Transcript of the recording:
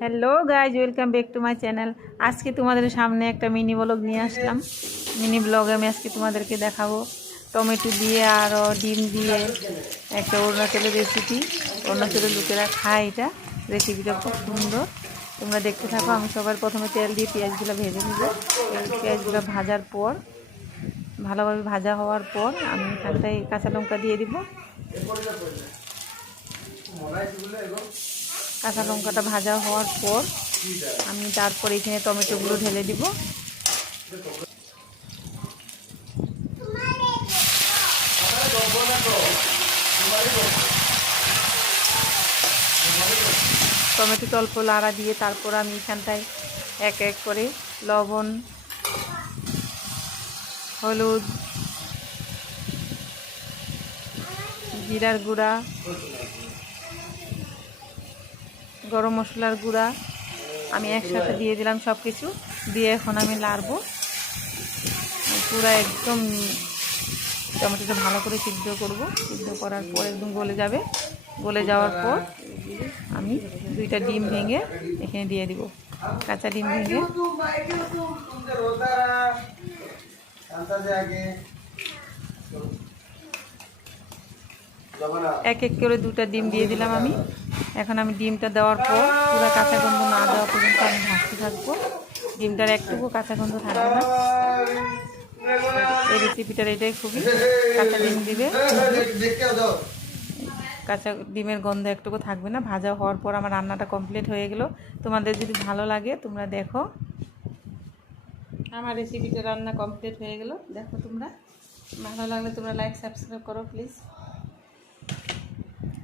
Hello guys, welcome back to my channel. আজকে তোমাদের সামনে একটা মিনি ব্লগ নিয়ে আসলাম। মিনি ব্লগে আমি আজকে তোমাদেরকে দেখাবো টমেটো দিয়ে আর ডিম দিয়ে একটা অরুণাচলের রেসিপি। অরুণাচলের লোকেরা খায় এটা। রেসিপিটা খুব সুন্দর, তোমরা দেখতে থাকো। আমি সবার প্রথমে তেল দিয়ে পেঁয়াজগুলো ভেজে নেব। পেঁয়াজগুলো ভাজার পর, ভালোভাবে ভাজা হওয়ার পর আমি এখানটায় কাঁচা লঙ্কা দিয়ে দিব। কাঁচা লঙ্কাটা ভাজা হওয়ার পর আমি তারপর এখানে টমেটোগুলো ঢেলে দিব। টমেটো অল্প লাড়া দিয়ে তারপর আমি এখানটায় এক এক করে লবণ, হলুদ, জিরার গুঁড়া, গরম মশলার গুঁড়া আমি একসাথে দিয়ে দিলাম। সব কিছু দিয়ে এখন আমি নাড়বো পুরো একদম। টমেটোটা ভালো করে সিদ্ধ করব। সিদ্ধ করার পর একদম গলে যাবে। গলে যাওয়ার পর আমি 2টা ডিম ভেঙে এখানে দিয়ে দিব। কাঁচা ডিম ভেঙে এক এক করে 2টা ডিম দিয়ে দিলাম আমি। এখন আমি ডিমটা দেওয়ার পর পুরো কাঁচা গন্ধ না দেওয়া পর্যন্ত আমি ভাজতে থাকবো। ডিমটার একটুকু কাঁচা গন্ধ থাকবে না। এই রেসিপিটার এটাই খুবই, কাঁচা ডিম দিবে, কাঁচা ডিমের গন্ধ একটুকু থাকবে না। ভাজা হওয়ার পর আমার রান্নাটা কমপ্লিট হয়ে গেল। তোমাদের যদি ভালো লাগে তোমরা দেখো। আমার রেসিপিটা রান্না কমপ্লিট হয়ে গেল। দেখো তোমরা, ভালো লাগলে তোমরা লাইক সাবস্ক্রাইব করো প্লিজ।